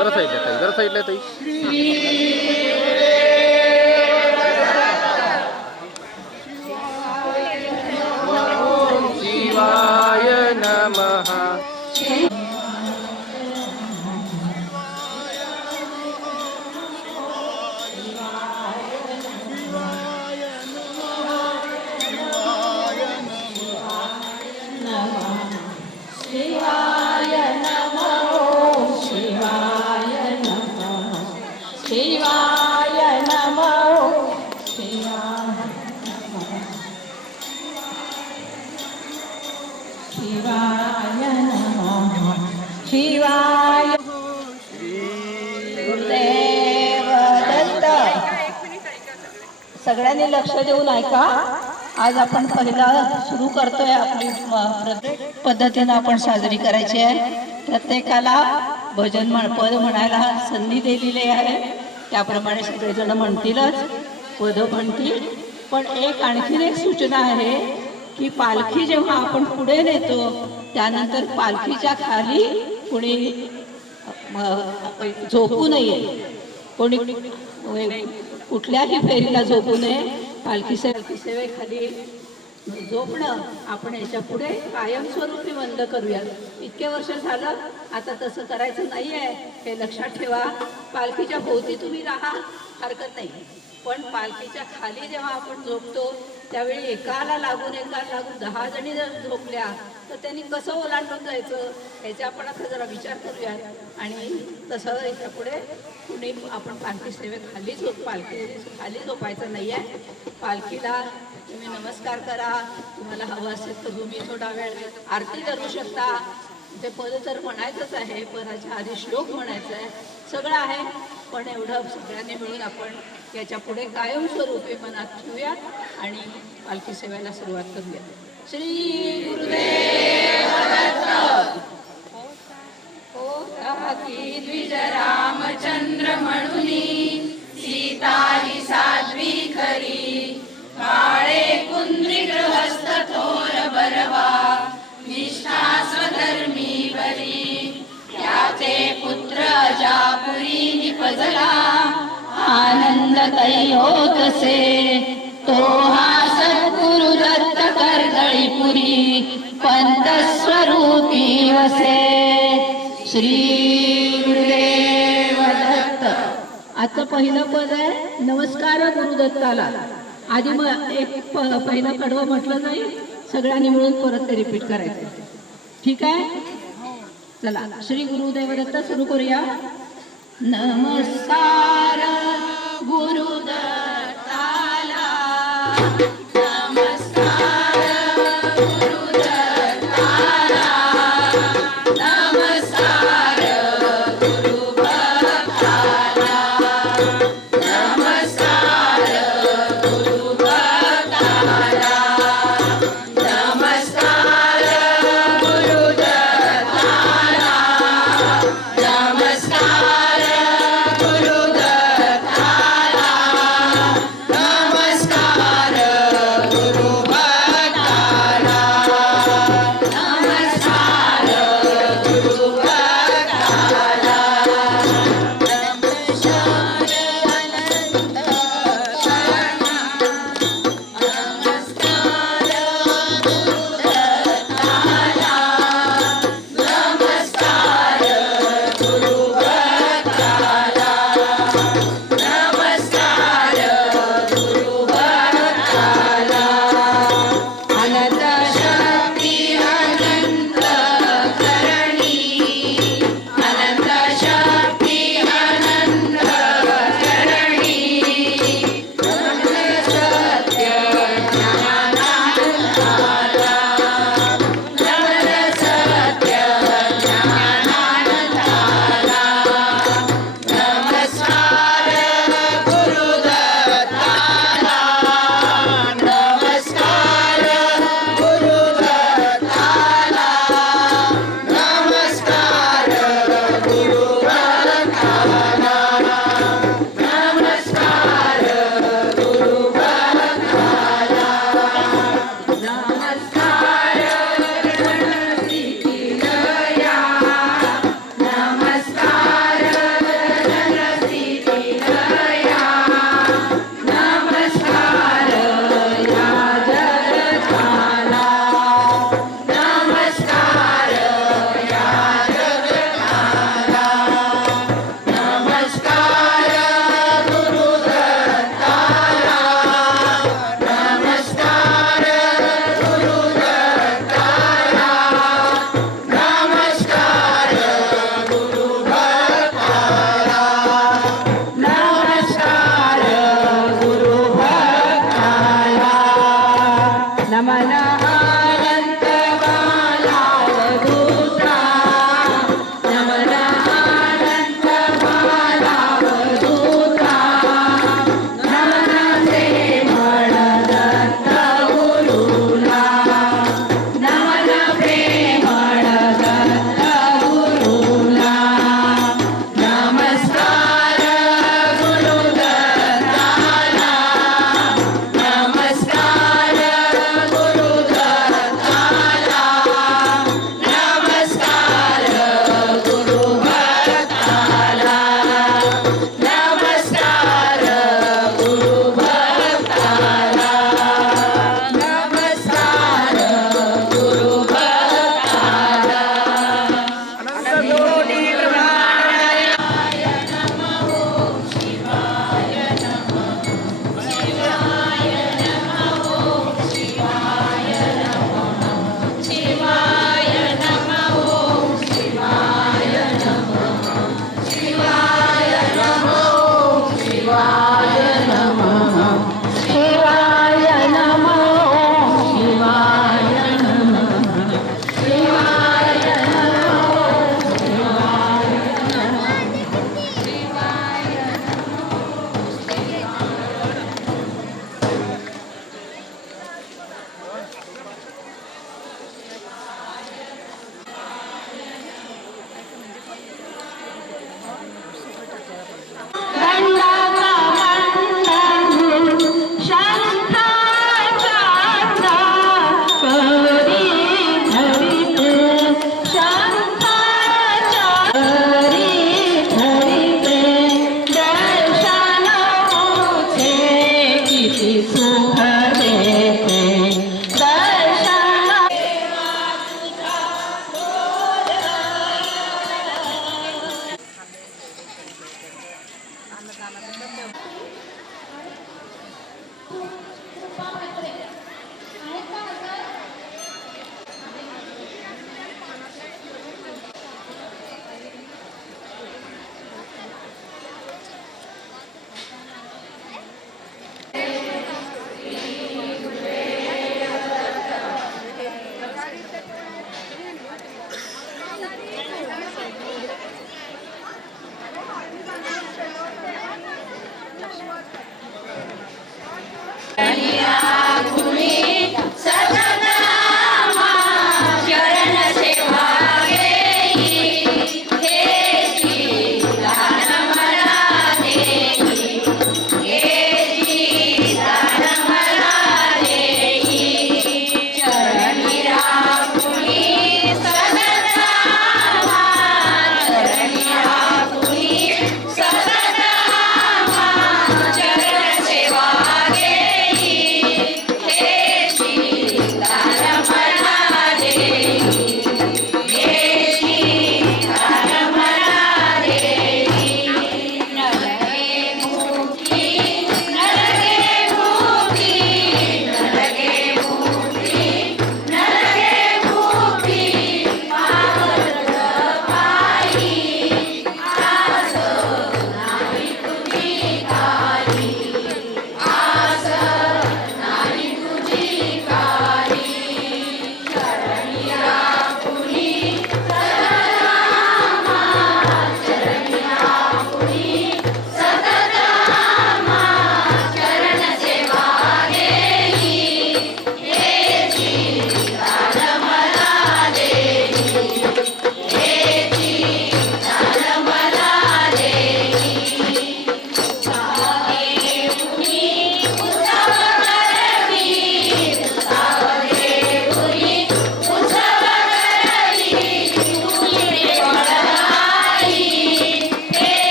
जरा साईडला ताई. शिवाय नमः. शिवाय गुरुदेव दत्त. सगळ्यांनी लक्ष देऊन ऐका. आज आपण पहिला सुरू करतोय. आपली पद्धतीनं आपण साजरी करायची आहे. प्रत्येकाला भजन पद म्हणायला संधी दिलेली आहे. त्याप्रमाणे सगळेजण म्हणतीलच, पद म्हणतील. पण आणखीन एक सूचना आहे की पालखी जेव्हा आपण पुढे नेतो त्यानंतर पालखीच्या खाली कोणी झोपू नये. कोणी कुठल्याही फेरीला झोपू नये. पालखी सेवेखाली झोपणं आपण याच्या पुढे कायमस्वरूपी बंद करूया. इतके वर्ष झालं, आता तसं करायचं नाही आहे, हे लक्षात ठेवा. पालखीच्या भोवती तुम्ही राहा, हरकत नाही. पण पालखीच्या खाली जेव्हा आपण झोपतो त्यावेळी एकाला लागून 10 जणी जर झोपल्या तर त्यांनी कसं ओलांडून जायचं याचा आपण आता जरा विचार करूया. आणि तसं याच्या पुढे कुणी आपण पालखी सेवेखाली पालखी खाली झोपायचं नाही आहे. पालखीला तुम्ही नमस्कार करा. तुम्हाला हवं असेल तर तुम्ही थोडा वेळ आरती करू शकता. ते पद तर म्हणायचंच आहे, पदाच्या आधी श्लोक म्हणायचं आहे, सगळं आहे. पण एवढं सगळ्यांनी मिळून आपण याच्या पुढे कायमस्वरूपी मनात ठेवूया आणि पालखी सेवेला सुरुवात करूया. श्री गुरुदेव दत्त. की द्विज रामचंद्र म्हणूनी सीता ही साध्वी खरी. काळे कुंद्री गृहस्थ थोर बरवा निष्ठा स्वधर्मी बरी. त्याचे पुत्र अजापुरी निपजला आनंद कै होतसे. तो हा सद्गुरु दत्त कर्दळीपुरी पंत स्वरूपी वसे. श्री गुरुदेव दत्त. आजचं पहिलं पद आहे नमस्कार गुरुदत्ताला. आधी मग एक पहिलं कडवं म्हटलं नाही, सगळ्यांनी मिळून परत ते रिपीट करायचं. ठीक आहे, चला. श्री गुरुदेव दत्त सुरू करूया. नमस्कार गुरुदत्ताला.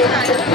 नमस्कार